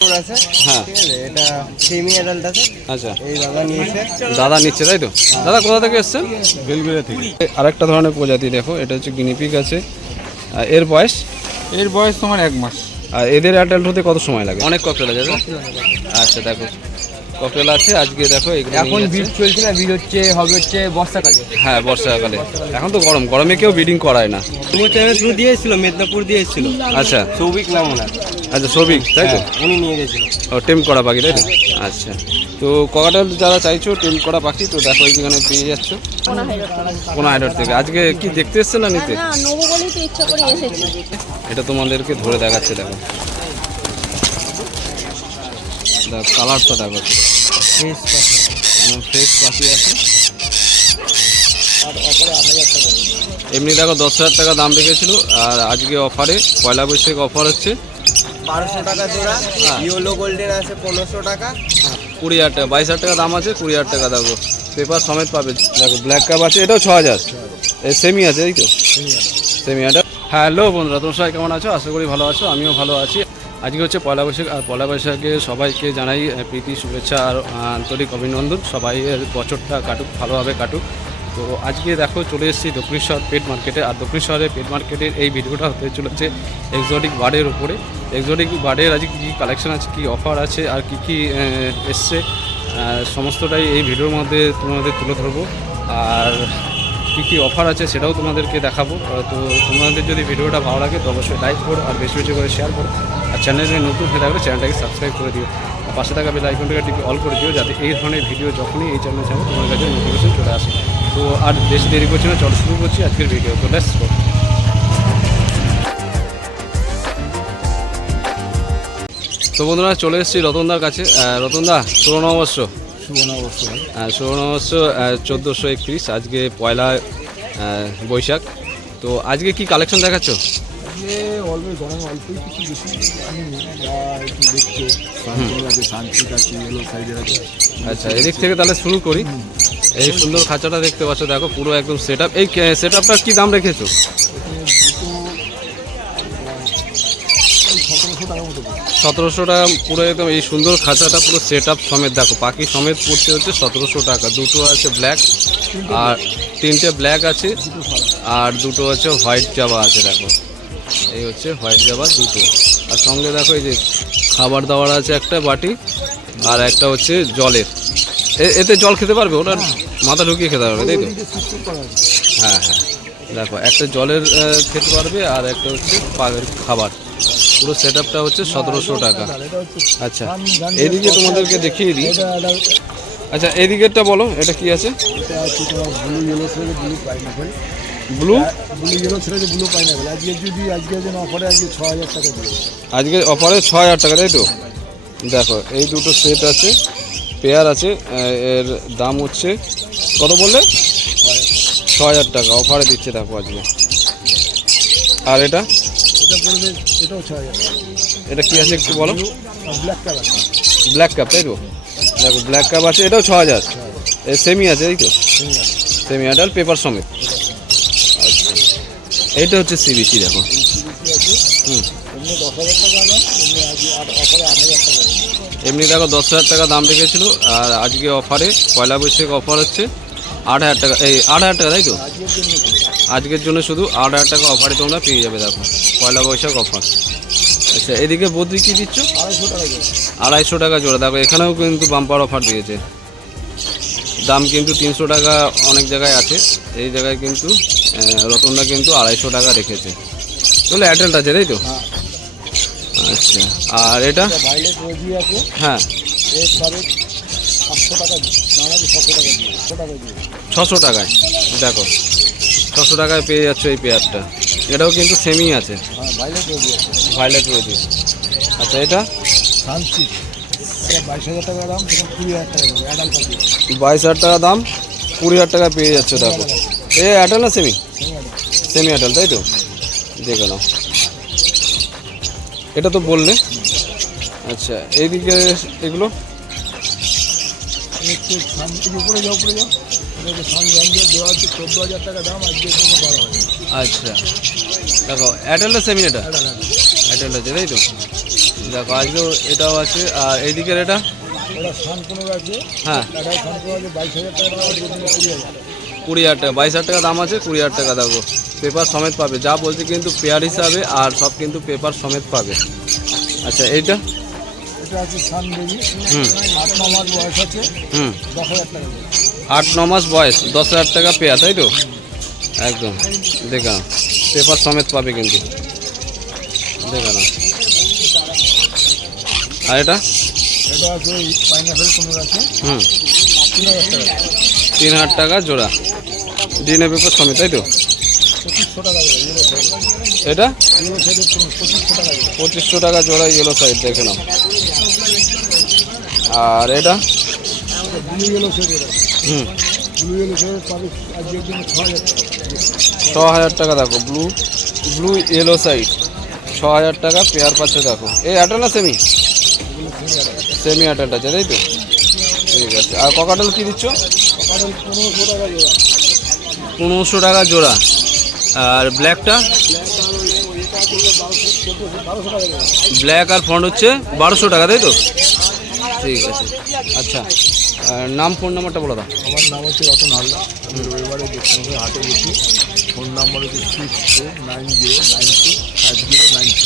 আছে হ্যাঁ। ঠিক আছে? এটা সেমি অ্যাডাল্ট আছে। আচ্ছা। এই দাদা নিয়েছে। দাদা নিচ্ছে তাই তো? দাদা কোথা থেকে এসছেন? বেলগুড়া থেকে। আরেকটা ধরনের প্রজাতি দেখো এটা হচ্ছে গিনিপিক আছে। আর এর বয়স? এর বয়স তোমার এক মাস। আর এদের অ্যাডাল্ট হতে কত সময় লাগে? অনেক ককটেল আছে? আচ্ছা দেখো। ককটেল আছে আজকে দেখো এখন বিট চলছে না বিট হচ্ছে হবে হচ্ছে বর্ষাকালে। হ্যাঁ বর্ষাকালে। এখন তো গরম গরমে কেউ ব্রিডিং করায় না। তোমার চ্যানেল থ্রু দিয়েছিল মেদিনীপুর দিয়েছিল। আচ্ছা। সৌভিক নাম ওনার আচ্ছা সবিক তাই তো? উনি নিয়ে গেছিল। ও টেম করা পাখি তাই তো? আচ্ছা। তো ককাটাল যারা চাইছো টেম করা পাখি তো দেখো এইখানে পেয়ে যাচ্ছ। কোন হাইডার থেকে। আজকে কি দেখতে এসছে না নিতে? এটা তোমাদেরকে ধরে দেখাচ্ছে দেখো। দেখো কালারটা দেখো। ফ্রেশ পাখি। আছে। এমনি দেখো দশ হাজার টাকা দাম রেখেছিল আর আজকে অফারে পয়লা বৈশাখ অফার হচ্ছে। বারোশো টাকা জোড়া ইয়েলো গোল্ডেন আছে পনেরোশো টাকা। কুড়ি হাজার টাকা বাইশ হাজার টাকা দাম আছে কুড়ি হাজার টাকা দেখো পেপার সমেত পাবে দেখো ব্ল্যাক কাপ আছে এটাও ছ হাজার। সেমি আছে এই তো? সেমি এটা হ্যালো বন্ধুরা তোমরা সবাই কেমন আছো? আশা করি ভালো আছো আমিও ভালো আছি। আজকে হচ্ছে পয়লা বৈশাখ, আর পয়লা বৈশাখে সবাইকে জানাই প্রীতি, শুভেচ্ছা আর আন্তরিক অভিনন্দন। সবাইয়ের বছরটা কাটুক, ভালোভাবে কাটুক। তো আজকে দেখো চলে এসেছি দক্ষিণেশ্বর পেট মার্কেটে। আর দক্ষিণেশ্বরের পেট মার্কেটের এই ভিডিওটা হতে চলেছে এক্সোটিক বার্ডের উপরে। এক্সোটিক বার্ডের আজকে কী কালেকশন আছে, কী অফার আছে, আর কী কী এসছে সমস্তটাই এই ভিডিওর মধ্যে তোমাদের তুলে ধরবো। আর কী কী অফার আছে সেটাও তোমাদেরকে দেখাবো। তো তোমাদের যদি ভিডিওটা ভালো লাগে তো অবশ্যই লাইক করো আর বেশি বেশি করে শেয়ার করো। আর চ্যানেলে নতুন হয়ে থাকলে চ্যানেলটাকে সাবস্ক্রাইব করে দিও। আর পাশে থাকা বেল আইকনটাকে টিপে অল করে দিও যাতে এই ধরনের ভিডিও যখনই এই চ্যানেলে যাব তোমার কাছে নোটিফিকেশন চলে আসে। তো আর বেশি দেরি করছি না, চল শুরু করছি আজকের ভিডিও তো লেটস গো তো বন্ধুরা, চলে এসেছি রতনদার কাছে। রতনদা ষোলো নববর্ষ সুবর্ণবর্ষ ষোলো নববর্ষ চোদ্দোশো একত্রিশ আজকে পয়লা বৈশাখ। তো আজকে কি কালেকশন দেখাচ্ছ? আজকে অল্প অল্পই কিছু বেশি আমি একটু দেখছ শান্তি আছে শান্তি আছে এলো সাইডের আছে। আচ্ছা এদিক থেকে তাহলে শুরু করি। এই সুন্দর খাঁচাটা দেখতে পাচ্ছ দেখো পুরো একদম সেট আপ এই সেট আপটার কী দাম রেখেছো? সতেরোশো টাকা পুরো একদম এই সুন্দর খাঁচাটা পুরো সেট আপ সমেত। দেখো, পাখি সমেত পড়ছে হচ্ছে সতেরোশো টাকা। দুটো আছে ব্ল্যাক আর তিনটে ব্ল্যাক আছে আর দুটো হচ্ছে হোয়াইট জাবা আছে, দেখো। এই হচ্ছে হোয়াইট জাবা দুটো। আর সঙ্গে দেখো এই যে খাবার দাবার আছে একটা বাটি আর একটা হচ্ছে জলের। এতে জল খেতে পারবে? ওটা মাথা ঢুকিয়ে খেতে পারবে, তাই তো? হ্যাঁ হ্যাঁ। দেখো, একটা জলের খেতে পারবে আর একটা হচ্ছে খাবার। পুরো সেট আপটা হচ্ছে সতেরোশো টাকা। আচ্ছা এদিকে তোমাদেরকে দেখিয়ে দিই। আচ্ছা এদিকেরটা বলো এটা কি আছে? ব্লু ইয়েলো পাইনাপেল আজকে যদি আজকে যেন অফারে আজকে ছ হাজার টাকা আজকে অফারে ছ হাজার টাকা তাই তো? দেখো এই দুটো সেট আছে পেয়ার আছে এর দাম হচ্ছে কত বললে? ছ হাজার টাকা। অফারে দিচ্ছে দেখো আজকে। আর এটা? এটা পড়বে এটাও ছ হাজার এটা কি আছে একটু বলো? ব্ল্যাক কালার ব্ল্যাক কাপ তাই তো? দেখো ব্ল্যাক কাপ আছে এটাও ছ হাজার সেমি আছে তাই তো? সেমি আডাল পেপার সমেত। আচ্ছা এইটা হচ্ছে সিবিসি দেখো। হুম। এমনি দেখো দশ হাজার টাকা দাম রেখেছিল আর আজকে অফারে পয়লা বৈশাখ অফার হচ্ছে আট হাজার টাকা এই আট হাজার টাকা তাই তো? আজকের জন্য শুধু আট হাজার টাকা অফারে তোমরা পেয়ে যাবে দেখো। পয়লা বৈশাখ অফার আচ্ছা এদিকে বদ্রি কী দিচ্ছ? আড়াইশো টাকা জোড়া। আড়াইশো টাকা জোড়া। দেখো এখানেও কিন্তু বাম্পার অফার দিয়েছে। দাম কিন্তু তিনশো টাকা অনেক জায়গায় আছে। এই জায়গায় কিন্তু আহ, রতনদা কিন্তু আড়াইশো টাকা রেখেছে। তাহলে অ্যাডাল্ট আছে তাই তো? হ্যাঁ। আচ্ছা আর এটা? হ্যাঁ। ছশো টাকায়। দেখো ছশো টাকায় পেয়ে যাচ্ছ এই পেয়ারটা। এটাও কিন্তু সেমই আছে। ভাইলেট রয়েছে আচ্ছা এটা? বাইশ হাজার টাকা দাম, কুড়ি হাজার টাকা দেবে অ্যাডাল্ট পাখি বাইশ হাজার টাকা দাম কুড়ি হাজার টাকা পেয়ে যাচ্ছ, দেখো। এ অ্যাটাল না সেমি সেমি অ্যাটাল তাই তো? দেখে নাও এটা তো বললে। আচ্ছা এইদিকে এগুলো? উপরে যাও উপরে যাও। এটা সঙ্গে সঙ্গে দেওয়া হচ্ছে চোদ্দ হাজার টাকা দাম আজকের জন্য বারো হাজার আচ্ছা। দেখো অ্যাটাল না সেমি এটা অ্যাডাল্ট আছে। তাই তো? দেখো আজকেও এটাও আছে। আর এইদিকের এটা? ওটা আছে। হ্যাঁ। আছে বাইশ হাজার টাকা কুড়ি হাজার। কুড়ি হাজার টাকা বাইশ হাজার টাকা দাম আছে কুড়ি হাজার টাকা দেখো। পেপার সমেত পাবে যা বলছে কিন্তু পেয়ার হিসাবে আর সব কিন্তু পেপার সমেত পাবে। আচ্ছা এইটা? হুম। হুম। আট, ন মাস বয়স, দশ হাজার টাকা পেয়া, তাই তো? একদম, দেখা পেপার সমেত পাবে কিন্তু। দেখা না। আর এটা? হুম। তিন হাজার টাকা জোড়া। ডিএনএ পেপার সমেত, তাই তো? এটা? পঁচিশশো টাকা জোড়া ইয়েলো সাইড দেখে নাও। আর এটা? হুম। ছ হাজার টাকা দেখো ব্লু ব্লু ইয়েলো সাইড ছ হাজার টাকা পেয়ার পাচ্ছে দেখো। এই আটা না সেমি সেমি আটাটা আছে, তাই তো? ঠিক আছে। আর ককাটেল কী দিচ্ছ? পনেরোশো টাকা জোড়া। আর ব্ল্যাকটা ব্ল্যাক আর ফন্ট হচ্ছে বারোশো টাকা, তাই তো? ঠিক আছে। আচ্ছা। নাম ফোন নাম্বারটা বলো দাও। আমার নাম হচ্ছে রতন হালদার। আমি রবিবারে দক্ষিণেশ্বর হাটে বসি ফোন নাম্বার হচ্ছে six four nine zero nine two five zero nine two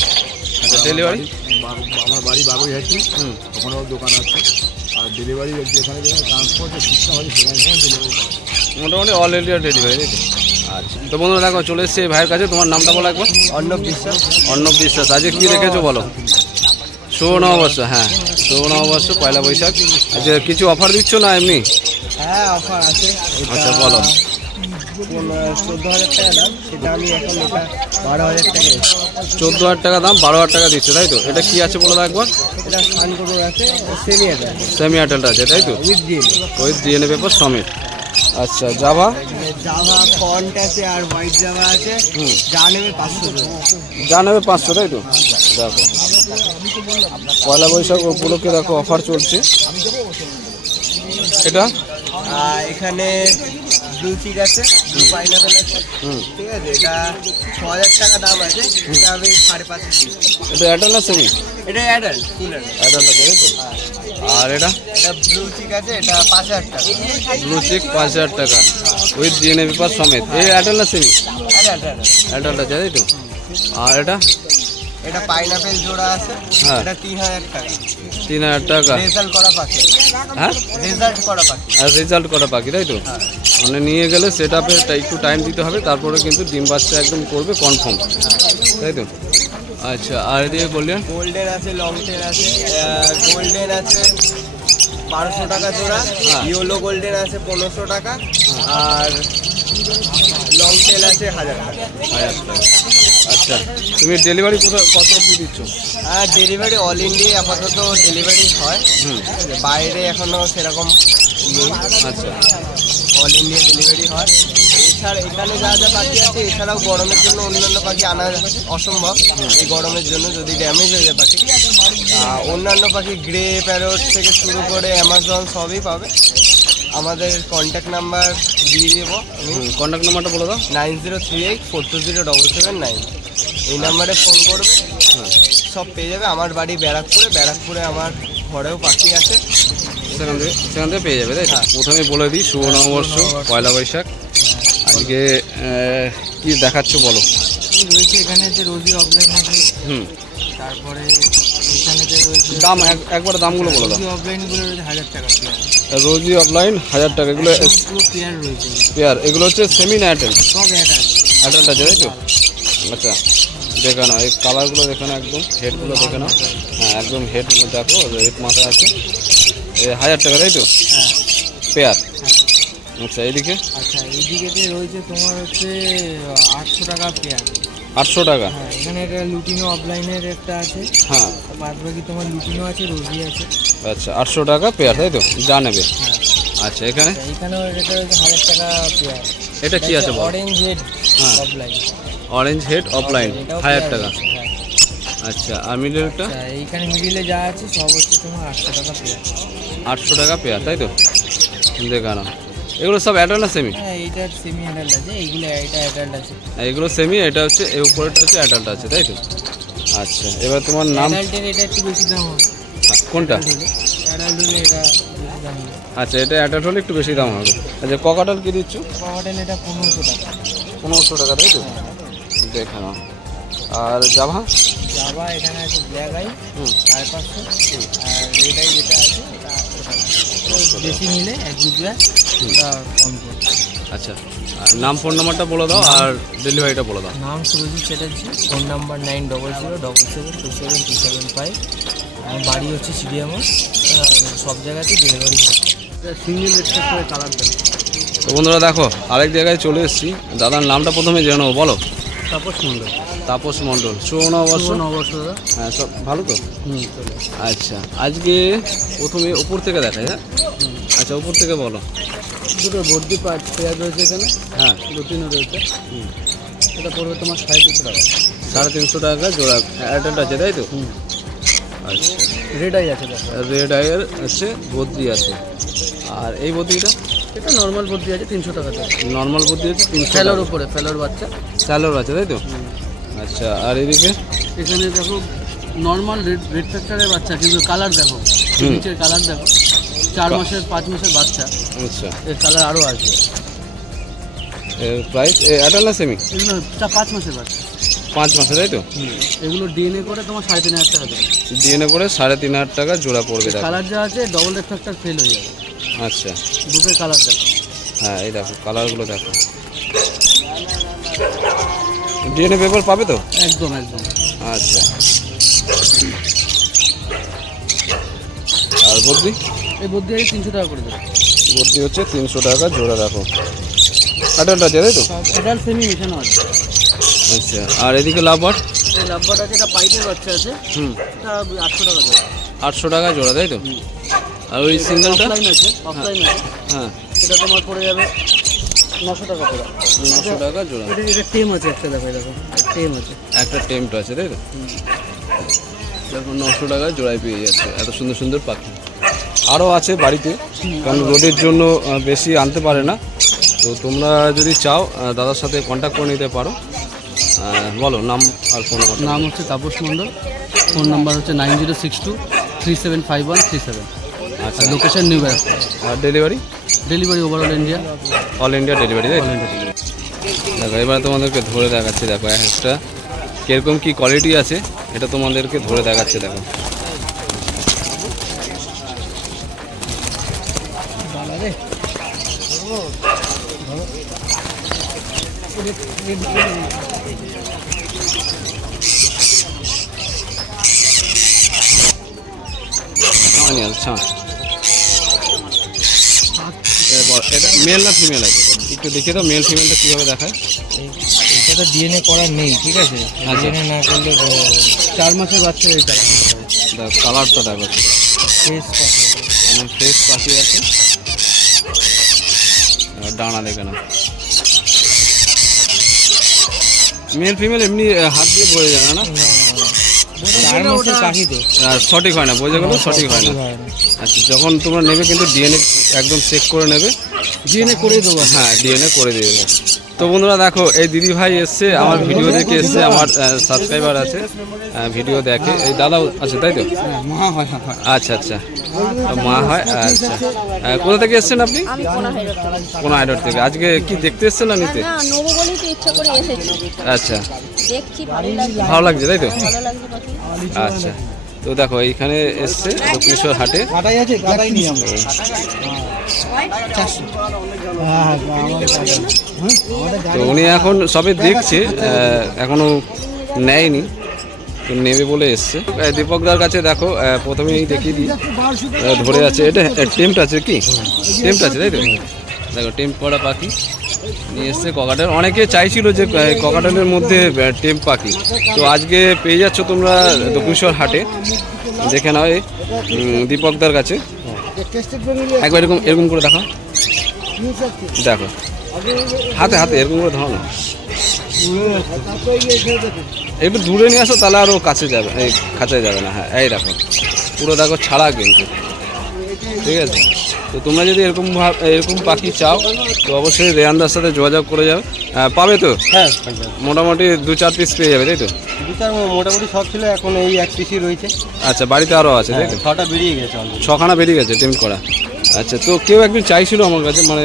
আচ্ছা ডেলিভারি আমার বাড়ি বাগুইহাটি হুম। ওখানেও দোকান আছে। আর ডেলিভারি যেখানে যেখানে ট্রান্সপোর্টের সিস্টেম আছে সেখানে সেখানে ডেলিভারি মোটামুটি অল ইন্ডিয়া ডেলিভারি আচ্ছা। তো বন্ধুরা দেখো চলে এসছে ভাইয়ের কাছে। তোমার নামটা বলো একবার। অর্ণব বিশ্বাস। অর্ণব বিশ্বাস। আজকে কী রেখেছো বলো? শুভ নববর্ষ হ্যাঁ। শুভ নববর্ষ পয়লা বৈশাখ। আচ্ছা কিছু অফার দিচ্ছ না এমনি? হ্যাঁ অফার আছে। আচ্ছা বলো। চোদ্দ হাজার টাকা দাম। সেটা আমি এখন এটা বারো হাজার টাকা চোদ্দ হাজার টাকা দাম বারো হাজার টাকা দিচ্ছে তাই তো? এটা কি আছে বলো একবার? এটা আছে সেমি এয়ারটেলটা আছে। তাই তো? উইথ ডিএনএ পেপার সমেত। আচ্ছা জাভা জাভা ফন্ট আছে আর হোয়াইট জাভা আছে। যা নেবে পাঁচশো যা নেবে পাঁচশো তাই তো? দেখো পয়লা বৈশাখ উপলক্ষে দেখো অফার চলছে। এটা? এখানে ব্লু চিক আছে ব্লু পাইনাপেল আছে। ঠিক আছে এটা ছ হাজার টাকা দাম আছে এটা আমি সাড়ে পাঁচশো এটা এয়ারটেল না এটা অ্যাডাল্ট ফুল এয়ারটেলটা তাই তো আর এটা? এটা ব্লু চিক আছে এটা পাঁচ হাজার টাকা ব্লু চেক পাঁচ হাজার টাকা উইথ ডিএনএ পেপার সমেত। এই অ্যাডাল্ট অ্যাডাল্ট আছে তাই তো? আর এটা? এটা পাইনাপেল জোড়া আছে। হ্যাঁ। এটা তিন হাজার টাকা। তিন হাজার টাকা। রেজাল্ট করা পাখি। হ্যাঁ? রেজাল্ট করা পাখি। আর রেজাল্ট করা পাখি তাই তো? মানে নিয়ে গেলে সেট আপে একটু টাইম দিতে হবে তারপরে কিন্তু ডিম বাচ্চা একদম করবে কনফার্ম তাই তো? আচ্ছা আর এদিকে বললেন? গোল্ডেন আছে লং টেন আছে গোল্ডেন আছে বারোশো টাকা জোড়া হ্যাঁ। ইয়েলো গোল্ডেন আছে পনেরোশো টাকা আর লং টেল আছে হাজার টাকা। হাজার টাকা। আচ্ছা তুমি ডেলিভারি কত কত অব্দি দিচ্ছ? হ্যাঁ ডেলিভারি অল ইন্ডিয়া আপাতত ডেলিভারি হয়। হুম। বাইরে এখনও সেরকম নেই। আচ্ছা। অল ইন্ডিয়া ডেলিভারি হয়। এছাড়া এখানে যা যা পাখি আছে এছাড়াও গরমের জন্য অন্যান্য পাখি আনা অসম্ভব। এই গরমের জন্য যদি ড্যামেজ হয়ে যায় পাখি অন্যান্য পাখি গ্রে প্যারট থেকে শুরু করে অ্যামাজন সবই পাবে। আমাদের কন্ট্যাক্ট নাম্বার দিয়ে দেবো। কন্ট্যাক্ট নাম্বারটা বলে দাও। Nine zero three eight four two zero double seven nine. এই নাম্বারে ফোন করবে। হ্যাঁ সব পেয়ে যাবে। আমার বাড়ি ব্যারাকপুরে। ব্যারাকপুরে আমার ঘরেও পাখি আছে। সেখান থেকে সেখান থেকে পেয়ে যাবে তাই? হ্যাঁ। প্রথমে বলে দিই শুভ নববর্ষ পয়লা বৈশাখ। আজকে কি দেখাচ্ছ বলো? রয়েছে এখানে যে রোজি অফলাইন আছে হুম। তারপরে এখানেতে রয়েছে দাম এক- একবার দামগুলো বলে দাও। অফলাইনগুলো রয়েছে হাজার টাকা রোজি অফলাইন হাজার টাকা এগুলো পেয়ার রয়েছে। পেয়ার এগুলো হচ্ছে সেমি না এয়ারটেল সব অ্যাটাচ এয়ারটেলটা আছে তাই তো? আচ্ছা দেখে নাও এই কালারগুলো দেখে নাও একদম হেডগুলো দেখে নাও। হ্যাঁ একদম হেড দেখো হেড মাথা আছে। এই হাজার টাকা তাই তো? হ্যাঁ। পেয়ার? হ্যাঁ। আচ্ছা এইদিকে? আচ্ছা এইদিকেতে রয়েছে তোমার হচ্ছে আটশো টাকা পেয়ার। আটশো টাকা? হ্যাঁ এখানে একটা লুটিনো অফলাইনের একটা আছে। হ্যাঁ। বাদ বাকি তোমার লুটিনো আছে রোজি আছে। আচ্ছা আটশো টাকা পেয়ার তাই তো? যা নেবে। আচ্ছা এখানে? এইখানেও এটা হচ্ছে হাজার টাকা পেয়ার। এটা কি আছে অরেঞ্জ হেড হ্যাঁ। অফলাইন অরেঞ্জ হেড অফলাইন হাজার টাকা। হ্যাঁ। আচ্ছা আর মিডলটা আচ্ছা, এইখানে মিডিলে যা আছে সব হচ্ছে তোমার আটশো টাকা পেয়ার আটশো টাকা পেয়ার তাই তো? দেখানো এগুলো সব অ্যাডাল্ট না সেমি হ্যাঁ এইটা সেমি অ্যাডাল্ট আছে এইগুলো এটা অ্যাডাল্ট আছে। এগুলো সেমি এটা হচ্ছে এই উপরেটা হচ্ছে অ্যাডাল্ট আছে তাই তো? আচ্ছা এবার তোমার নাম? অ্যাডাল্টের এটা একটু বেশি দাম হবে। কোনটা? অ্যাডাল্ট হলে এটা আচ্ছা এটা অ্যাডাল্ট হলে একটু বেশি দাম হবে। আচ্ছা ককাটাল কি দিচ্ছ? পাওয়াটেন এটা পনেরোশো টাকা। পনেরোশো টাকা তাই তো? দেখে নাও। আর জাভা? জাবা এখানে আছে ব্ল্যাক আই হুম। সাড়ে পাঁচশো। আর রেড আই যেটা আছে বেশি নিলে এক দু কম আচ্ছা। আর নাম ফোন নাম্বারটা বলে দাও আর ডেলিভারিটা বলে দাও। নাম Surajit Chatterjee phone number nine double zero double seven two seven two seven five আমার বাড়ি হচ্ছে সিডিএমও সব জায়গাতেই ডেলিভারি সিঙ্গেল রেটটা করে কালার দেন তো বন্ধুরা দেখো আরেক জায়গায় চলে এসেছি। দাদার নামটা প্রথমে জেনে বলো। তাপস মণ্ডল। তাপস মণ্ডল সুবর্ণ অবশ্য? হ্যাঁ সব ভালো তো? আচ্ছা আজকে প্রথমে উপর থেকে দেখাই হ্যাঁ? আচ্ছা উপর থেকে বলো। দুটো বর্দি পাট পেঁয়াজ রয়েছে এখানে হ্যাঁ। রুটিনও রয়েছে। এটা পড়বে তোমার সাড়ে তিনশো টাকা। সাড়ে তিনশো টাকা জোড়া অ্যাডাল্ট আছে তাই তো? আচ্ছা। রেড আই আছে রেড আয়ের হচ্ছে বদ্রি আছে। আর এই বদ্রিটা? এটা নর্মাল বর্দি আছে তিনশো টাকা নর্মাল বদ্রি আছে তিনশো ফেলোর উপরে ফেলোর বাচ্চা। স্যালোর আছে তাই তো? আচ্ছা আর এদিকে? এখানে দেখো নর্মাল রেড রেড ফ্যাক্টরের বাচ্চা কিন্তু কালার দেখো নিচের কালার দেখো। চার মাসের পাঁচ মাসের বাচ্চা। আচ্ছা। এর কালার আরও আসবে এর প্রাইস অ্যাডাল্ট সেমি এগুলো চা- পাঁচ মাসের বাচ্চা। পাঁচ মাসে তাই তো? এগুলো ডিএনএ করে তোমার সাড়ে তিন হাজার টাকা দেবে। ডিএনএ করে সাড়ে তিন হাজার টাকা জোড়া পড়বে কালার যা আছে ডবল রেড ফ্যাক্টর ফেল হয়ে যাবে। আচ্ছা। দুটোর কালার দেখো। হ্যাঁ এই দেখো কালারগুলো দেখো। ডিএনএ পেপার পাবে তো? একদম একদম। আচ্ছা। আর বদ্রি? এই বুদ্ধি আছে তিনশো টাকা করে দেবে। বদ্রি হচ্ছে তিনশো টাকা জোড়া দেখো। অ্যাডাল্ট আছে তাই তো? অ্যাডাল্ট সেমি মেশানো আছে। আচ্ছা আর এদিকে লাভবার? এই আছে এটা পাইপের বাচ্চা আছে। হুম। এটা আটশো টাকা আটশো টাকা জোড়া তাই তো? আর ওই সিঙ্গেলটা? অফলাইন আছে অফলাইন আছে। হ্যাঁ। এটা তোমার পড়ে যাবে নশো টাকা করে। নশো টাকা জোড়া। এটা এটা টেম আছে একটা দেখো দেখো। টেম আছে। একটা টেম্প আছে তাই তো? দেখো নশো টাকা জোড়ায় পেয়ে যাচ্ছে এত সুন্দর সুন্দর পাখি। আরও আছে বাড়িতে কারণ রোডের জন্য বেশি আনতে পারে না। তো তোমরা যদি চাও দাদার সাথে কন্ট্যাক্ট করে নিতে পারো। বলো নাম আর ফোন নাম্বার নাম হচ্ছে তাপস মণ্ডল। ফোন নাম্বার হচ্ছে nine zero six two three seven five one three seven. আচ্ছা। লোকেশন নিউ আর delivery delivery overall India all India delivery তাই? দেখো এবার তোমাদেরকে ধরে দেখাচ্ছি দেখো একটা। কীরকম কী কোয়ালিটি আছে এটা তোমাদেরকে ধরে দেখাচ্ছে দেখো। ছাঁ এটা মেল না ফিমেল আছে? একটু দেখে দাও মেল ফিমেলটা কীভাবে দেখায়? এটা তো ডিএনএ করা নেই ঠিক আছে? আচ্ছা। ডিএনএ না করলে। চার মাসের বাচ্চা এই কালার কালারটা দেখো ফেস আমার ফ্রেশ পাখি আছে। আর ডানা দেখে না মেল ফিমেল এমনি হাত দিয়ে বোঝা যায় না না চার মাসের পাখি তো আর সঠিক হয় না বোঝা গেল সঠিক হয় না। আচ্ছা যখন তোমরা নেবে কিন্তু ডিএনএ একদম চেক করে নেবে। ডিএনএ করে দেবো। হ্যাঁ ডিএনএ করে দিয়ে দেবে। তো বন্ধুরা দেখো এই দিদি ভাই এসছে আমার ভিডিও দেখে এসছে আমার সাবস্ক্রাইবার আছে। ভিডিও দেখে। এই দাদাও আছে তাই তো? আচ্ছা আচ্ছা। মা হয় আচ্ছা। কোথা থেকে এসছেন আপনি? আমি কোনা কোন হাইডর থেকে আজকে কি দেখতে এসছেন না নিতে? আচ্ছা। ভালো লাগছে। তাই তো? আচ্ছা। তো দেখো এইখানে এসছে দক্ষিণেশ্বর হাটে। তো উনি এখন সবে দেখছে এখনও নেয়নি তো নেবে বলে এসছে। দীপকদার কাছে দেখো প্রথমেই দেখিয়ে দিই ধরে আছে এটা টেম্প আছে কি? টেম্প আছে তাই তো? দেখো টেম্প করা পাখি। নিয়ে এসছে অনেকে চাইছিল যে আহ, মধ্যে টেম্প পাখি। তো আজকে পেয়ে যাচ্ছ তোমরা দক্ষিণেশ্বর হাটে। দেখে নাও দীপকদার কাছে। একবার এরকম এরকম করে দেখো দেখো। হাতে হাতে এরকম করে ধরো না। একটু দূরে নিয়ে আসো তাহলে আরও কাছে যাবে এই কাছে যাবে না হ্যাঁ এই দেখো। পুরো দেখো ছাড়া কিন্তু। ঠিক আছে? তো তোমরা যদি এরকম এরকম পাখি চাও তো অবশ্যই রেয়ানদার সাথে যোগাযোগ করে যাও। আহ, পাবে তো? হ্যাঁ মোটামুটি দু চার পিস পেয়ে যাবে তাই তো? দু চার মোটামুটি সব ছিল এখন এই এক পিসই রয়েছে। আচ্ছা বাড়িতে আরও আছে তাই তো? ছটা বেরিয়ে গেছে ছখানা বেরিয়ে গেছে টেম্প করা। আচ্ছা তো কেউ একদিন চাইছিল আমার কাছে মানে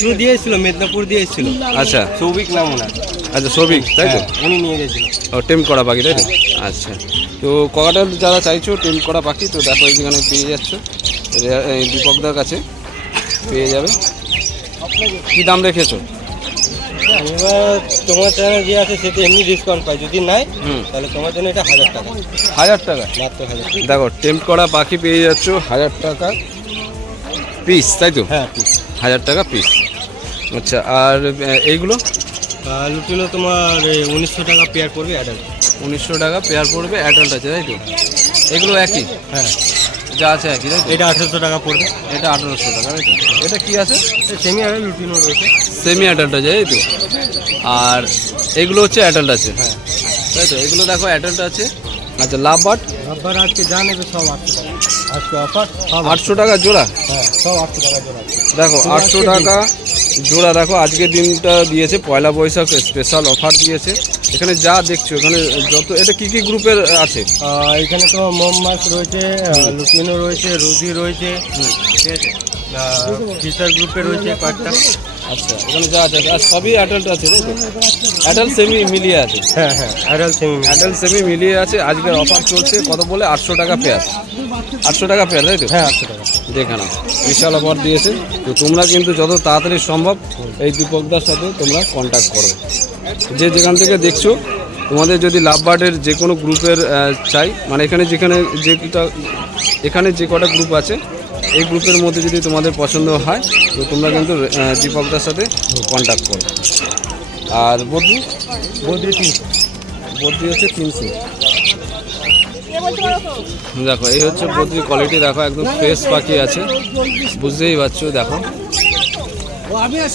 থ্রু দিয়ে এসেছিল মেদিনীপুর দিয়ে এসেছিল। আচ্ছা। সৌভিক নাম ওনার। আচ্ছা সবিক তাই তো? হ্যাঁ, উনি নিয়ে গেছিল। ও টেম্প করা পাখি তাই তো? আচ্ছা। তো কটা যারা চাইছো টেম্প করা পাখি তো দেখো এইখানে পেয়ে যাচ্ছ। দীপকদার কাছে পেয়ে যাবে। কি দাম রেখেছো? এবার তোমার চ্যানেল যে আছে সেটা এমনি ডিসকাউন্ট পাই। যদি নাই হুম। তাহলে তোমার জন্য এটা হাজার টাকা। হাজার টাকা? মাত্র হাজার দেখো টেম্প করা পাখি পেয়ে যাচ্ছ হাজার টাকা পিস তাই তো? হ্যাঁ হাজার টাকা পিস আচ্ছা আর এইগুলো? লুটিনো তোমার উনিশশো টাকা পেয়ার করবে অ্যাডাল্ট উনিশশো টাকা পেয়ার পড়বে অ্যাডাল্ট আছে তাই তো? এগুলো একই? হ্যাঁ। যা আছে একই তাই তো? এটা আঠেরোশো টাকা পড়বে। এটা আঠারোশো টাকা তাই এটা কি আছে? সেমি আর লুটিনো রয়েছে। সেমি অ্যাডাল্ট আছে তাই তো? আর এগুলো হচ্ছে অ্যাডাল্ট আছে। হ্যাঁ। তাই তো? এগুলো দেখো অ্যাডাল্ট আছে। আচ্ছা লাভ বাট আবার আজকে যা নেবে সব আটশো অফার আটশো টাকা জোড়া? হ্যাঁ সব আটশো টাকা জোড়া দেখো আটশো টাকা জোড়া দেখো আজকের দিনটা দিয়েছে পয়লা বৈশাখ স্পেশাল অফার দিয়েছে। এখানে যা দেখছ এখানে যত এটা কি কি গ্রুপের আছে? এখানে তো মোম মাছ রয়েছে লুটিনো রয়েছে রুজি রয়েছে ঠিক আছে? ফিশার গ্রুপে রয়েছে কয়েকটা। আচ্ছা এখানে যা আছে আর সবই অ্যাডাল্ট আছে তাই তো? অ্যাডাল্ট সেমি মিলিয়ে আছে। হ্যাঁ হ্যাঁ অ্যাডাল্ট সেমি অ্যাডাল্ট সেমি মিলিয়ে আছে আজকের অফার চলছে কত বলে? আটশো টাকা পেয়ার আটশো টাকা পেয়ার তাই তো? হ্যাঁ আটশো টাকা। দেখে নাও বিশাল অফার দিয়েছে। তো তোমরা কিন্তু যত তাড়াতাড়ি সম্ভব এই দীপকদার সাথে তোমরা কন্ট্যাক্ট করো। যে যেখান থেকে দেখছ তোমাদের যদি লাভ বার্ডের যে কোনো গ্রুপের চাই মানে এখানে যেখানে যে কটা এখানে যে কটা গ্রুপ আছে এই গ্রুপের মধ্যে যদি তোমাদের পছন্দ হয় তো তোমরা কিন্তু দীপকদার সাথে কন্ট্যাক্ট করো। আর বদ্রি? বদ্রি তিন বদ্রি হচ্ছে তিনশো? দেখো এই হচ্ছে বদ্রি কোয়ালিটি দেখো একদম ফ্রেশ পাখি আছে। বুঝতেই পারছ দেখো।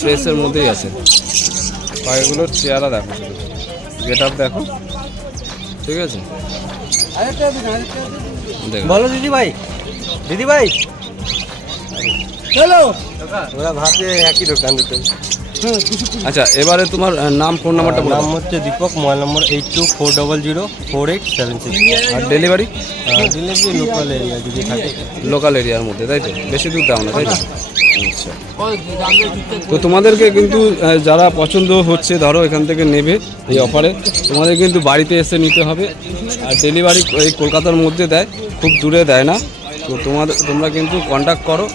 ফ্রেশের মধ্যেই আছে। পাখিগুলোর চেহারা দেখো গেট আপ দেখো। ঠিক আছে? বলো দিদি ভাই দিদি ভাই চলো। ওরা ভাবছে একই দোকান দুটো আচ্ছা এবারে তোমার নাম ফোন নাম্বারটা বলো। নাম হচ্ছে Deepak mobile number eight two four double zero four eight seven six আর ডেলিভারি ডেলিভারি লোকাল এরিয়া যদি থাকে। লোকাল এরিয়ার মধ্যে তাই তো? বেশি দূর দাও না তাই তো? তো তোমাদেরকে কিন্তু যারা পছন্দ হচ্ছে ধরো এখান থেকে নেবে এই অফারে তোমাদের কিন্তু বাড়িতে এসে নিতে হবে। আর ডেলিভারি এই কলকাতার মধ্যে দেয় খুব দূরে দেয় না। তো তোমাদের তোমরা কিন্তু কন্ট্যাক্ট করো।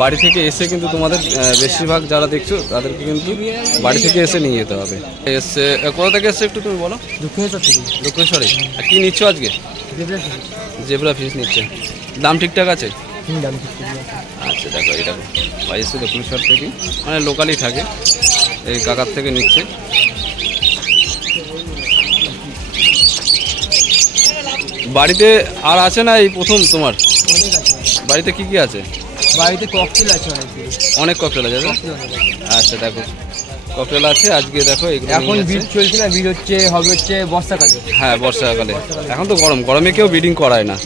বাড়ি থেকে এসে কিন্তু তোমাদের বেশিরভাগ যারা দেখছ তাদেরকে কিন্তু বাড়ি থেকে এসে নিয়ে যেতে হবে। এসে কোথা থেকে এসছে একটু তুমি বলো? দুঃখেশ্বর থেকে। লোকেশ্বরে আর কী নিচ্ছ আজকে? জেব্রা ফিস নিচ্ছে। দাম ঠিকঠাক আছে? আচ্ছা দেখো এটা ভাই এসে দক্ষিণেশ্বর থেকে মানে লোকালই থাকে। এই কাকার থেকে নিচ্ছে। বাড়িতে আর আছে না এই প্রথম তোমার? বাড়িতে কি কি আছে? বাড়িতে ককটেল আছে অনেক ককটেল আছে আচ্ছা দেখো। ককটেল আছে আজকে দেখো এখন বিট চলছে না বিট হচ্ছে হবে হচ্ছে বর্ষাকালে। হ্যাঁ বর্ষাকালে। এখন তো গরম গরমে কেউ বিডিং করায় না।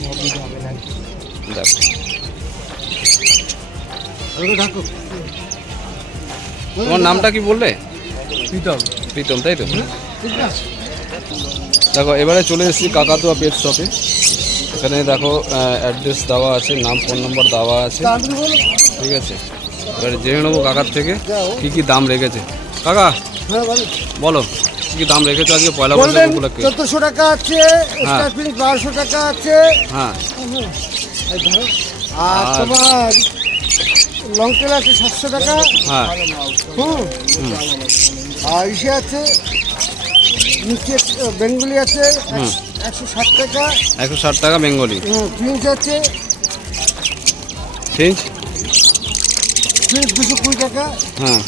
দেখো। তোমার নামটা কি বললে? প্রীতম। প্রীতম তাই তো? দেখো এবারে চলে এসেছি কাকাতুয়া পেট শপে এখানে দেখো অ্যাড্রেস দেওয়া আছে নাম ফোন নাম্বার দেওয়া আছে। ঠিক আছে? এবারে জেনে নেব কাকার থেকে কি কি দাম রেখেছে। কাকা বলো কি কি দাম রেখেছো আজকে পয়লা বৈশাখ উপলক্ষে? চোদ্দশো টাকা আছে বারোশো টাকা আছে। হ্যাঁ। আর আর- তোমার লং টেল আছে সাতশো টাকা। হ্যাঁ। হুম। আর ইসে আছে নিচে বেঙ্গুলি আছে। একশো ষাট টাকা। একশো ষাট টাকা বেঙ্গলি। প্রিন্স আছে। ফিঞ্চ? প্রিন্স দুশো কুড়ি টাকা। হ্যাঁ।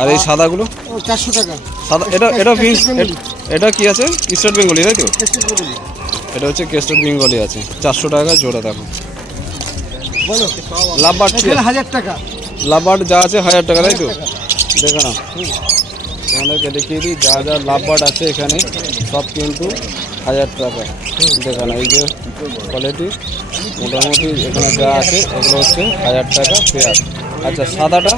আর এই সাদাগুলো? চারশো টাকা। সাদা এটা এটা ফিঞ্চ এটা কি আছে? স্টেট বেঙ্গলি তাই তো? এটা হচ্ছে কেস্টেড বেঙ্গলি আছে। চারশো টাকা জোড়া দেখো বলো। লাভবার এখানে হাজার টাকা। লাভবার যা আছে হাজার টাকা তাই তো? দেখো না তোমাদেরকে দেখিয়ে দিই যা যা লাভবার আছে এখানে সব কিন্তু হাজার টাকা। দেখো না এই যে কোয়ালিটি মোটামুটি এখানে যা আছে এগুলো হচ্ছে হাজার টাকা পেয়ার আচ্ছা সাদাটা?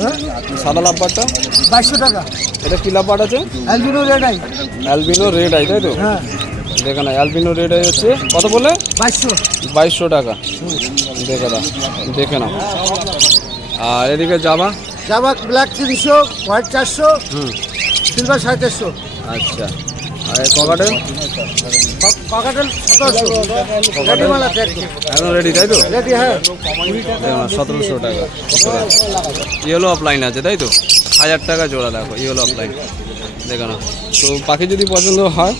হ্যাঁ? সাদা লাভবারটা বাইশশো টাকা। এটা কি লাভবার আছে? Albino red eye albino red eye তাই তো? দেখে না অ্যালবিনো রেড আই হচ্ছে কত বলে বাইশশো। টাকা। দেখে দাও দেখে নাও। আর এদিকে যাবা জামা ব্ল্যাক তিনশো হোয়াইট চারশো হুম। সিলভার সাড়ে চারশো। আচ্ছা। আর ককাটেল এখন রেডি তাই তো? রেডি হ্যাঁ। সতেরোশো টাকা। ইয়েলো অফলাইন আছে তাই তো? হাজার টাকা জোড়া দেখো ইয়েলো অফলাইন দেখো না তো পাখি যদি পছন্দ হয়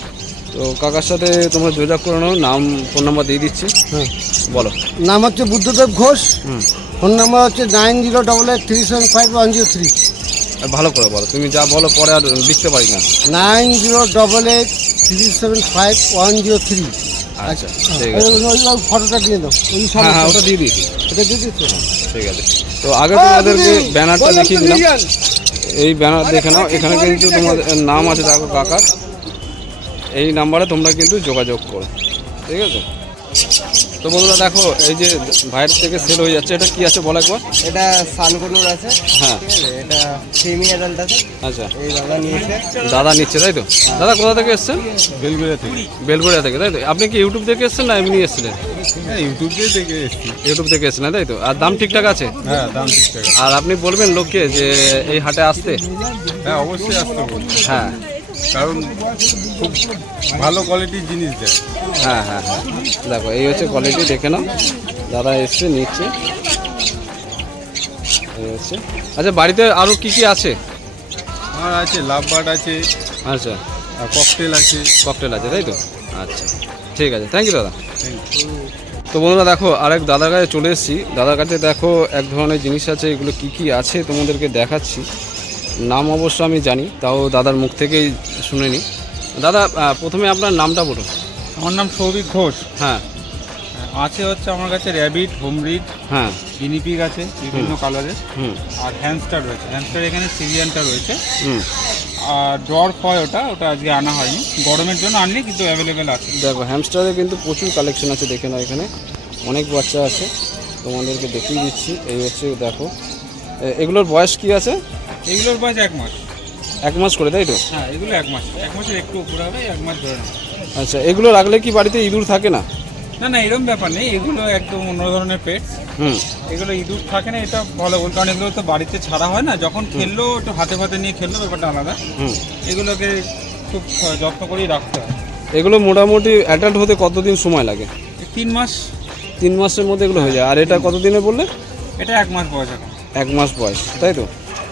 তো কাকার সাথে তোমরা যোগাযোগ করে নাও নাম ফোন নাম্বার দিয়ে দিচ্ছি। হ্যাঁ। বলো। নাম হচ্ছে বুদ্ধদেব ঘোষ। হুম। ফোন নাম্বার হচ্ছে nine zero double eight three seven five one zero three ভালো করে বলো তুমি যা বলো পরে আর লিখতে পারি না। Nine zero double eight three seven five one zero three আচ্ছা ঠিক আছে। ফটোটা দিয়ে দাও ওই হ্যাঁ হ্যাঁ ওটা দিয়ে দিয়েছি। এটা দিয়ে দিচ্ছ? ঠিক আছে। তো আগে তোমাদেরকে ব্যানারটা দেখিয়ে দিলাম এই ব্যানার দেখে নাও এখানে কিন্তু তোমাদের নাম আছে দেখো কাকার। এই নাম্বারে তোমরা কিন্তু যোগাযোগ করো ঠিক আছে? তো বন্ধুরা দেখো এই যে বাইরে থেকে সেল হয়ে যাচ্ছে এটা কি আছে বলো একবার? এটা সানকুনুর আছে হ্যাঁ। এটা সেমি অ্যাডাল্ট আছে আচ্ছা। এই দাদা নিয়েছে। দাদা নিচ্ছে তাই তো? দাদা কোথা থেকে এসেছেন? বেলগুড়া থেকে। বেলগড়িয়া থেকে তাই তো? আপনি কি ইউটিউব থেকে এসেছেন না এমনি এসেছিলেন? হ্যাঁ ইউটিউব দেখে এসেছি। ইউটিউব থেকে এসেছিলেন তাই তো? আর দাম ঠিকঠাক আছে? হ্যাঁ দাম ঠিক টাকা আর আপনি বলবেন লোককে যে এই হাটে আসতে? হ্যাঁ অবশ্যই আসতে হ্যাঁ। কারণ খুব ভালো কোয়ালিটির জিনিস দেয়। হ্যাঁ হ্যাঁ হ্যাঁ। দেখো এই হচ্ছে কোয়ালিটি দেখে নাও। দাদা এসছে নিচ্ছে। এই হচ্ছে। আচ্ছা বাড়িতে আরও কি কি আছে? আমার আছে লাভ বার্ড আছে। আচ্ছা। আর ককটেল আছে। ককটেল আছে তাই তো? আচ্ছা। ঠিক আছে থ্যাংক ইউ দাদা. তো বন্ধুরা দেখো আরেক দাদার কাছে চলে এসেছি। দাদার কাছে দেখো এক ধরনের জিনিস আছে এগুলো কি কি আছে তোমাদেরকে দেখাচ্ছি। নাম অবশ্য আমি জানি তাও দাদার মুখ থেকেই শুনে নিই দাদা প্রথমে আপনার নামটা বলুন। আমার নাম সৌভিক ঘোষ। হ্যাঁ। আছে হচ্ছে আমার কাছে র্যাবিট হোমরিড হ্যাঁ। গিনিপিগ আছে বিভিন্ন কালারের। হুম। আর হ্যামস্টার রয়েছে। হ্যামস্টার এখানে সিরিয়ানটা রয়েছে। হুম। আর ডর ফয় ওটা ওটা আজকে আনা হয়নি। গরমের জন্য আনলি কিন্তু অ্যাভেলেবেল আছে। দেখো হ্যামস্টারে কিন্তু প্রচুর কালেকশন আছে দেখে নাও এখানে। অনেক বাচ্চা আছে। তোমাদেরকে দেখিয়ে দিচ্ছি। এই হচ্ছে দেখো। এগুলোর বয়স কি আছে? এগুলোর বয়স এক মাস। এক মাস করে তাই তো? হ্যাঁ এগুলো এক মাস। এক মাসের একটু উপরে হবে এক মাস ধরে নাও। আচ্ছা এগুলো রাখলে কি বাড়িতে ইঁদুর থাকে না? না না এরকম ব্যাপার নেই। এগুলো একদম অন্য ধরনের পেট হুম। এগুলো ইঁদুর থাকে না এটা ভালো বল কারণ এগুলো তো বাড়িতে ছাড়া হয় না। যখন খেললো একটু হাতে ফাতে নিয়ে খেললো ব্যাপারটা আলাদা। হুম। এগুলোকে খুব যত্ন করেই রাখতে হয়। এগুলো মোটামুটি অ্যাডাল্ট হতে কতদিন সময় লাগে? তিন মাস। তিন মাসের মধ্যে এগুলো হয়ে যায়। আর এটা কতদিনে বললে? এটা এক মাস বয়স এখন। এক মাস বয়স তাই তো?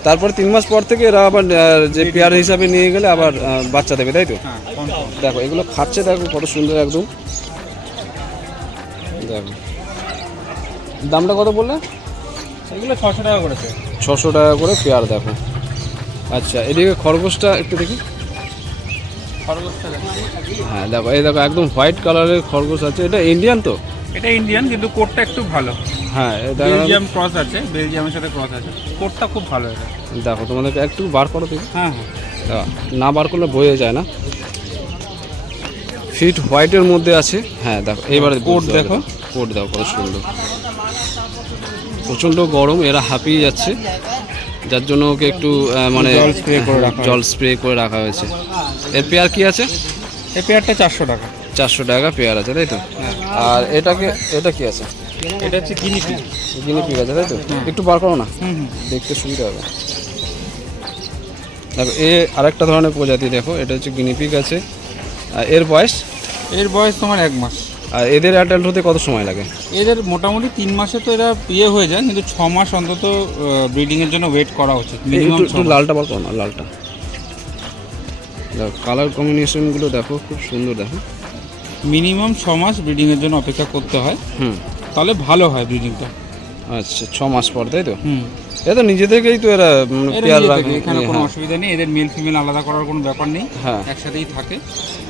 তারপর তিন মাস পর থেকে এরা আবার যে পেয়ার হিসাবে নিয়ে গেলে আবার বাচ্চা দেবে তাই তো? হ্যাঁ দেখো এগুলো খাচ্ছে দেখো কত সুন্দর একদম। দেখো। দামটা কত বললে? এগুলো ছশো টাকা করেছে। ছশো টাকা করে পেয়ার দেখো। আচ্ছা এদিকে খরগোশটা একটু দেখি। হ্যাঁ দেখো এই দেখো একদম হোয়াইট কালারের খরগোশ আছে। এটা ইন্ডিয়ান তো? এটা ইন্ডিয়ান কিন্তু কোটটা একটু ভালো। হ্যাঁ বেলজিয়াম ক্রস আছে বেলজিয়ামের সাথে ক্রস আছে। কোটটা খুব ভালো এটা। দেখো তোমাদেরকে একটু বার করো দেখি। হ্যাঁ হ্যাঁ। না বার করলে বয়ে যায় না। ফিট হোয়াইটের মধ্যে আছে। হ্যাঁ দেখো এবারে কোট দেখো। কোট দেখো কত সুন্দর। প্রচণ্ড গরম এরা হাঁপিয়ে যাচ্ছে। যার জন্য ওকে একটু মানে জল spray করে রাখা জল স্প্রে করে রাখা হয়েছে। এর পেয়ার কি আছে? এই পেয়ারটা চারশো টাকা। চারশো টাকা পেয়ার আছে তাই তো? আর এটাকে এটা কি আছে? এটা হচ্ছে গিনি পিক আছে তাই তো? একটু বার করো না। দেখতে সুবিধা হবে। দেখো এ আরেকটা ধরনের প্রজাতি দেখো এটা হচ্ছে গিনিপিক আছে। আর এর বয়স? এর বয়স তোমার এক মাস। আর এদের অ্যাডাল্ট হতে কত সময় লাগে? এদের মোটামুটি তিন মাসে তো এরা ইয়ে হয়ে যায় কিন্তু ছ মাস অন্তত ব্রিডিংয়ের জন্য ওয়েট করা উচিত মিনিমাম লালটা বার করো না লালটা। দেখো কালার কম্বিনেশনগুলো দেখো খুব সুন্দর দেখো। মিনিমাম ছ মাস ব্রিডিংয়ের জন্য অপেক্ষা করতে হয়। হুম। তাহলে ভালো হয় ব্রিডিংটা আচ্ছা ছ মাস পর তাই তো? হুম। নিজে থেকেই তো এরা এরা পেয়ার থেকে, এখানে কোনো হ্যাঁ, অসুবিধা নেই এদের মেল ফিমেল আলাদা করার কোনো ব্যাপার নেই হ্যাঁ। একসাথেই থাকে।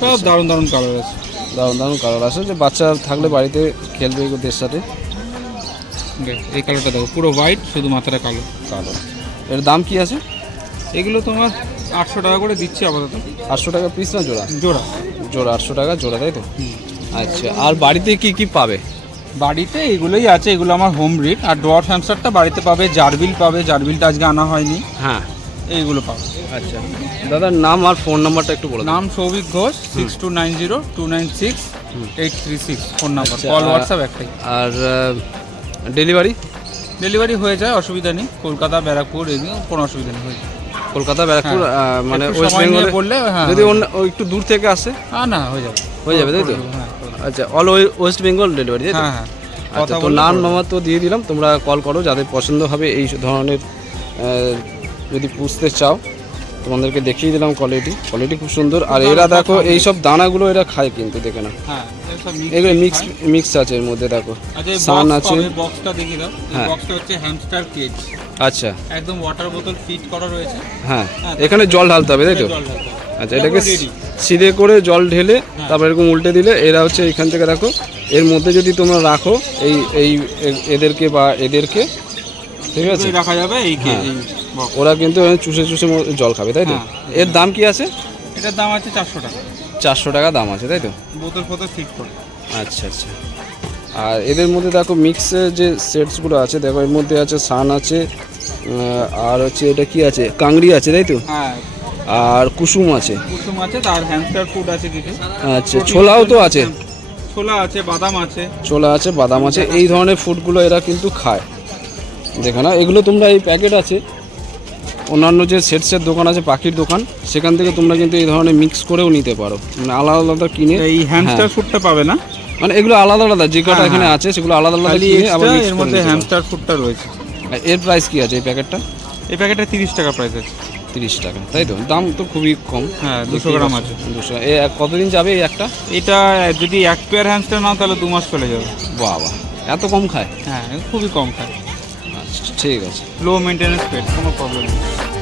সব দারুণ দারুণ কালার আছে। দারুণ দারুণ কালার আছে যে বাচ্চা থাকলে বাড়িতে খেলবে ওদের সাথে। এই কালারটা দেখো পুরো হোয়াইট শুধু মাথাটা কালো। কালো। এর দাম কি আছে? এগুলো তোমার আটশো টাকা করে দিচ্ছি আপাতত। আটশো টাকা পিস না জোড়া? জোড়া। জোড়া আটশো টাকা জোড়া তাই তো? আচ্ছা আর বাড়িতে কি কি পাবে? বাড়িতে এগুলোই আছে এগুলো আমার হোম ব্রিড আর ডোয়ার হ্যামস্টারটা বাড়িতে পাবে জারবিল পাবে জারবিলটা আজকে আনা হয়নি। হ্যাঁ। এইগুলো পাবে। আচ্ছা। দাদার নাম আর ফোন নাম্বারটা একটু বলে নাম Souvik Ghosh six two nine zero two nine six eight three six phone number call WhatsApp একটাই। আর ডেলিভারি ডেলিভারি হয়ে যায় অসুবিধা নেই। কলকাতা ব্যারাকপুর এগুলো কোনো অসুবিধা নেই হয়ে যায়। কলকাতা ব্যারাকপুর হ্যাঁ। মানে ওয়েস্ট বেঙ্গলে বললে, হ্যাঁ, যদি অন্য একটু দূর থেকে আসে? হ্যাঁ না হয়ে যাবে। হয়ে যাবে, তাই তো? হ্যাঁ। আচ্ছা অল ওয়েস্ট বেঙ্গল ডেলিভারি হ্যাঁ হ্যাঁ। আচ্ছা তো নান নাম করে তো দিয়ে দিলাম তোমরা কল করো যাদের পছন্দ হবে এই ধরনের যদি পুষতে চাও। তোমাদেরকে দেখিয়ে দিলাম কোয়ালিটি কোয়ালিটি খুব সুন্দর। আর এরা দেখো এই সব দানাগুলো এরা খায় কিন্তু দেখে না হ্যাঁ এগুলো মিক্স মিক্স আছে এর মধ্যে দেখো। আচ্ছা সান আছে। বক্সটা দেখিয়ে দাও। হ্যাঁ। বক্সটা হচ্ছে হ্যামস্টার কেজ আচ্ছা। একদম ওয়াটার বোতল ফিট করা রয়েছে। হ্যাঁ হ্যাঁ, এখানে জল ঢালতে হবে তাই তো। আচ্ছা এটাকে সিধে করে জল ঢেলে তারপর এরকম উল্টে দিলে এরা হচ্ছে এখান থেকে দেখো এর মধ্যে যদি তোমরা রাখো এই এই এদেরকে বা এদেরকে ঠিক আছে? রাখা যাবে এই হ্যাঁ। ওরা কিন্তু চুষে চুষে জল খাবে তাই তো? হ্যাঁ। এর দাম কি আছে? এটার দাম আছে চারশো টাকা। চারশো টাকা দাম আছে তাই তো? বোতল ফোতল ফিট করে। আচ্ছা আচ্ছা। আর এদের মধ্যে দেখো মিক্সের যে সেটসগুলো আছে দেখো এর মধ্যে আছে সান আছে আর হচ্ছে এটা কি আছে? কাংড়ি আছে তাই তো? হ্যাঁ। আর কুসুম আছে। কুসুম আছে তার হ্যামস্টার ফুড আছে কিছু। আচ্ছা ছোলাও তো আছে। ছোলা আছে বাদাম আছে। ছোলা আছে বাদাম আছে এই ধরনের ফুডগুলো এরা কিন্তু খায়। দেখো না এগুলো তোমরা এই প্যাকেট আছে অন্যান্য যে সেটসের দোকান আছে পাখির দোকান সেখান থেকে তোমরা কিন্তু এই ধরনের মিক্স করেও নিতে পারো। মানে আলাদা আলাদা কিনে এই হ্যামস্টার হ্যাঁ। ফুডটা পাবে না? মানে এগুলো আলাদা আলাদা যে কটা হ্যাঁ, এখানে হ্যাঁ। আছে সেগুলো আলাদা আলাদা কিনে আবার mix এর মধ্যে। হ্যামস্টার ফুডটা রয়েছে। এর প্রাইস কি আছে এই প্যাকেটটা? এই প্যাকেটটা তিরিশ টাকা প্রাইস আছে। তিরিশ টাকা তাই তো? দাম তো খুবই কম। হ্যাঁ দুশো গ্রাম আছে। দুশো। এ কতদিন যাবে এই একটা? এটা যদি এক পেয়ার হ্যামস্টার নাও তাহলে দু মাস চলে যাবে। বাবা এত কম খায়? হ্যাঁ খুবই কম খায়। ঠিক আছে। লো মেনটেন্স পেট কোনো প্রবলেম নেই।